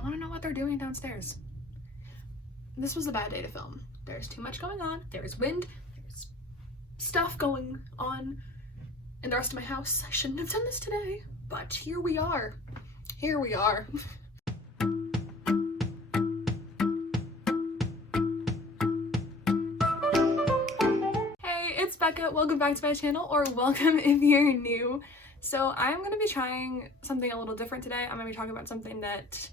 I want to know what they're doing downstairs. This was a bad day to film. There's too much going on. There's wind. There's stuff going on in the rest of my house. I shouldn't have done this today, but here we are. Here we are. Hey, it's Becca. Welcome back to my channel, or welcome if you're new. So I'm going to be trying something a little different today. I'm going to be talking about something that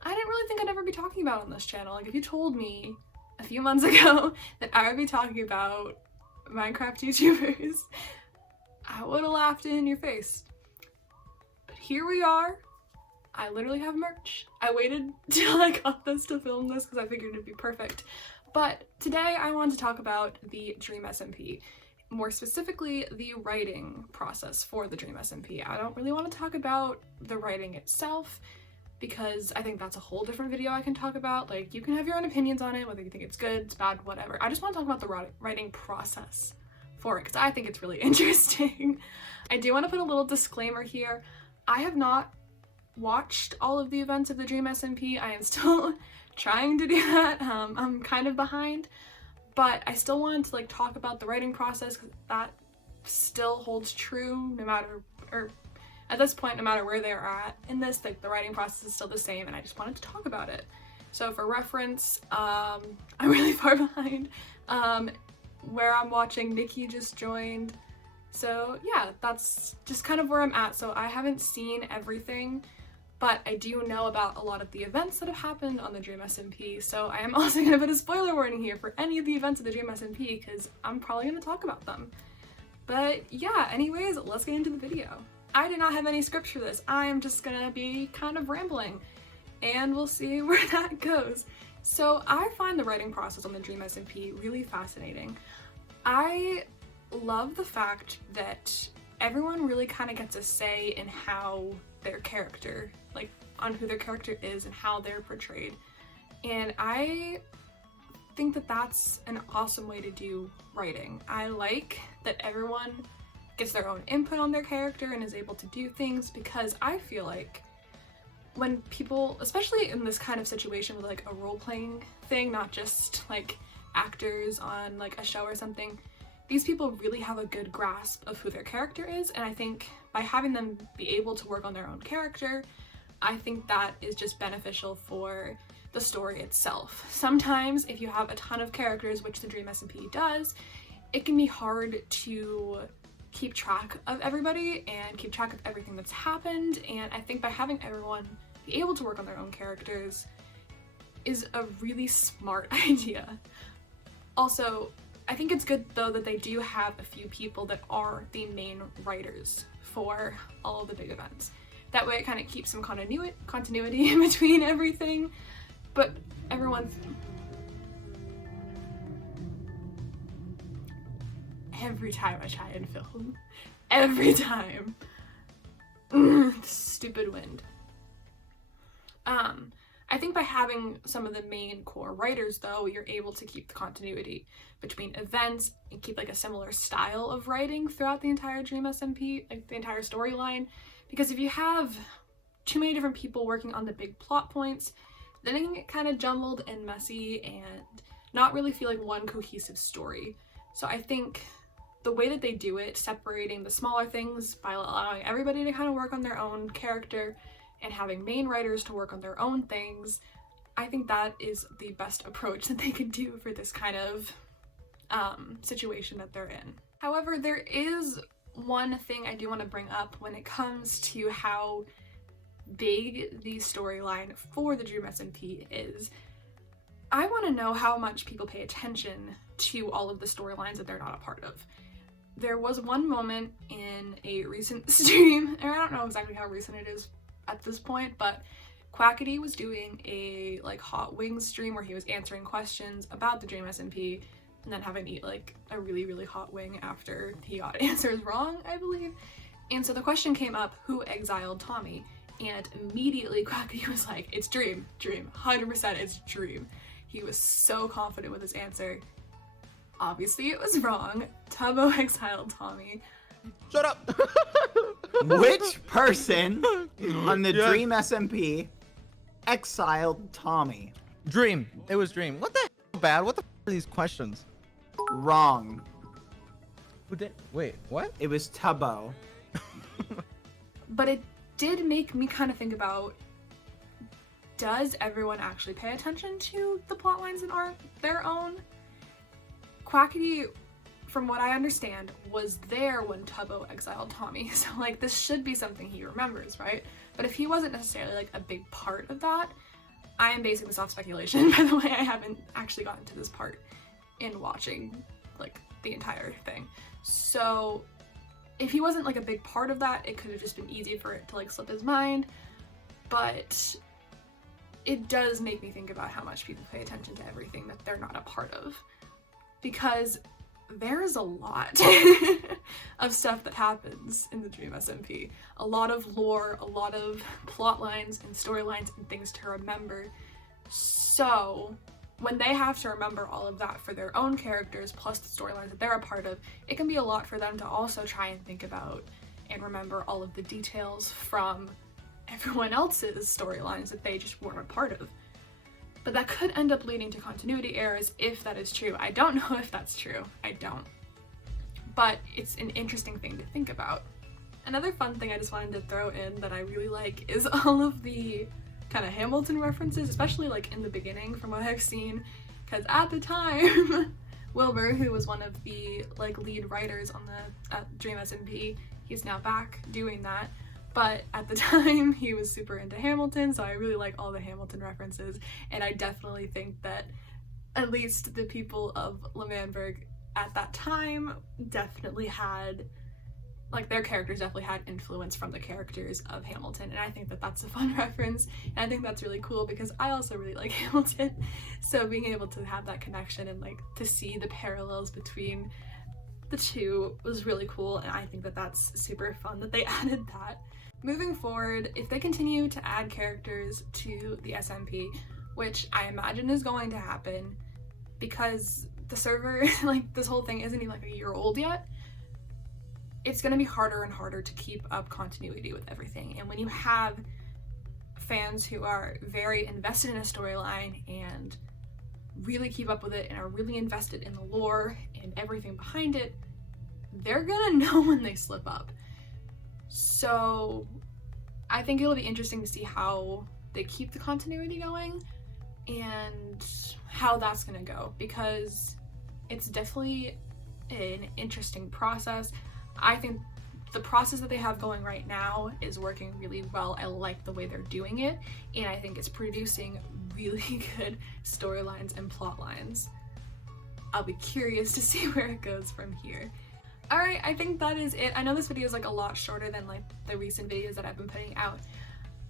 I didn't really think I'd ever be talking about on this channel. Like, if you told me a few months ago that I would be talking about Minecraft YouTubers, I would have laughed in your face. But here we are. I literally have merch. I waited till I got this to film this because I figured it'd be perfect. But today I wanted to talk about the Dream SMP. More specifically, the writing process for the Dream SMP. I don't really want to talk about the writing itself because I think that's a whole different video I can talk about. Like, you can have your own opinions on it, whether you think it's good, it's bad, whatever. I just want to talk about the writing process for it because I think it's really interesting. I do want to put a little disclaimer here. I have not watched all of the events of the Dream SMP. I am still trying to do that. I'm kind of behind, but I still wanted to like talk about the writing process because that still holds true no matter, or at this point, no matter where they're at in this, like the writing process is still the same, and I just wanted to talk about it. So for reference, I'm really far behind. Where I'm watching, Nikki just joined. So yeah, that's just kind of where I'm at. So I haven't seen everything, but I do know about a lot of the events that have happened on the Dream SMP. So I am also going to put a spoiler warning here for any of the events of the Dream SMP because I'm probably going to talk about them. But yeah, anyways, let's get into the video. I did not have any script for this. I am just gonna be kind of rambling and we'll see where that goes. So I find the writing process on the Dream SMP really fascinating. I love the fact that everyone really kind of gets a say in how their character, like on who their character is and how they're portrayed. And I think that that's an awesome way to do writing. I like that everyone gets their own input on their character and is able to do things, because I feel like when people, especially in this kind of situation with like a role-playing thing, not just like actors on like a show or something, these people really have a good grasp of who their character is, and I think by having them be able to work on their own character, I think that is just beneficial for the story itself. Sometimes if you have a ton of characters, which the Dream SMP does, it can be hard to keep track of everybody and keep track of everything that's happened, and I think by having everyone be able to work on their own characters is a really smart idea. Also, I think it's good though that they do have a few people that are the main writers for all of the big events. That way it kind of keeps some continuity in between everything, but everyone's... Every time I try and film. Every time. Stupid wind. I think by having some of the main core writers though, you're able to keep the continuity between events and keep like a similar style of writing throughout the entire Dream SMP, like the entire storyline. Because if you have too many different people working on the big plot points, then it can get kind of jumbled and messy and not really feel like one cohesive story. So I think the way that they do it, separating the smaller things by allowing everybody to kind of work on their own character and having main writers to work on their own things, I think that is the best approach that they could do for this kind of situation that they're in. However, there is one thing I do want to bring up when it comes to how big the storyline for the Dream SMP is. I want to know how much people pay attention to all of the storylines that they're not a part of. There was one moment in a recent stream, and I don't know exactly how recent it is at this point, but Quackity was doing a like hot wings stream where he was answering questions about the Dream SMP and then having to eat like a really hot wing after he got answers wrong, I believe. And so the question came up, who exiled Tommy? And immediately Quackity was like, it's Dream, 100% it's Dream. He was so confident with his answer. Obviously it was wrong. Tubbo exiled Tommy. Shut up! Which person on the Yeah. Dream SMP exiled Tommy? Dream. It was Dream. What the hell, bad? What the are these questions? Wrong. Who did? Wait, what? It was Tubbo. But it did make me kind of think about, does everyone actually pay attention to the plot lines that aren't their own? Quackity, from what I understand, was there when Tubbo exiled Tommy, so like this should be something he remembers, right? But if he wasn't necessarily like a big part of that, I am basing this off speculation, by the way. I haven't actually gotten to this part in watching like the entire thing. So if he wasn't like a big part of that, it could have just been easy for it to like slip his mind. But it does make me think about how much people pay attention to everything that they're not a part of, because there is a lot of stuff that happens in the Dream SMP. A lot of lore, a lot of plot lines and storylines and things to remember. So when they have to remember all of that for their own characters, plus the storylines that they're a part of, it can be a lot for them to also try and think about and remember all of the details from everyone else's storylines that they just weren't a part of. But that could end up leading to continuity errors if that is true. I don't know if that's true. I don't. But it's an interesting thing to think about. Another fun thing I just wanted to throw in that I really like is all of the kind of Hamilton references, especially like in the beginning from what I've seen, because at the time Wilbur, who was one of the like lead writers on the Dream SMP, he's now back doing that, but at the time he was super into Hamilton, so I really like all the Hamilton references, and I definitely think that at least the people of L'Manberg at that time definitely had, like, their characters definitely had influence from the characters of Hamilton, and I think that that's a fun reference, and I think that's really cool because I also really like Hamilton, so being able to have that connection and like to see the parallels between the two was really cool, and I think that that's super fun that they added that. Moving forward, if they continue to add characters to the SMP, which I imagine is going to happen because the server, like, this whole thing isn't even like a year old yet, it's going to be harder and harder to keep up continuity with everything. And when you have fans who are very invested in a storyline and really keep up with it and are really invested in the lore and everything behind it, they're gonna know when they slip up. So I think it'll be interesting to see how they keep the continuity going and how that's gonna go, because it's definitely an interesting process. I think the process that they have going right now is working really well. I like the way they're doing it, and I think it's producing really good storylines and plot lines. I'll be curious to see where it goes from here. Alright, I think that is it. I know this video is like a lot shorter than like the recent videos that I've been putting out.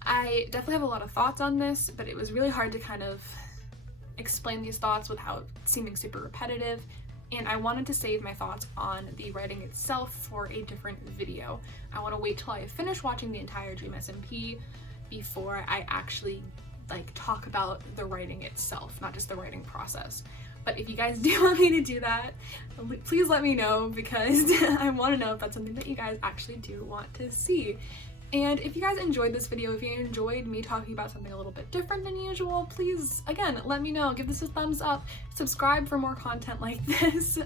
I definitely have a lot of thoughts on this, but it was really hard to kind of explain these thoughts without seeming super repetitive, and I wanted to save my thoughts on the writing itself for a different video. I want to wait till I finish watching the entire Dream SMP before I actually like talk about the writing itself, not just the writing process. But if you guys do want me to do that, please let me know, because I want to know if that's something that you guys actually do want to see. And if you guys enjoyed this video, if you enjoyed me talking about something a little bit different than usual, please, again, let me know. Give this a thumbs up, subscribe for more content like this.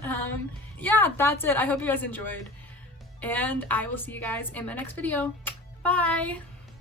Yeah, that's it. I hope you guys enjoyed, and I will see you guys in my next video. Bye!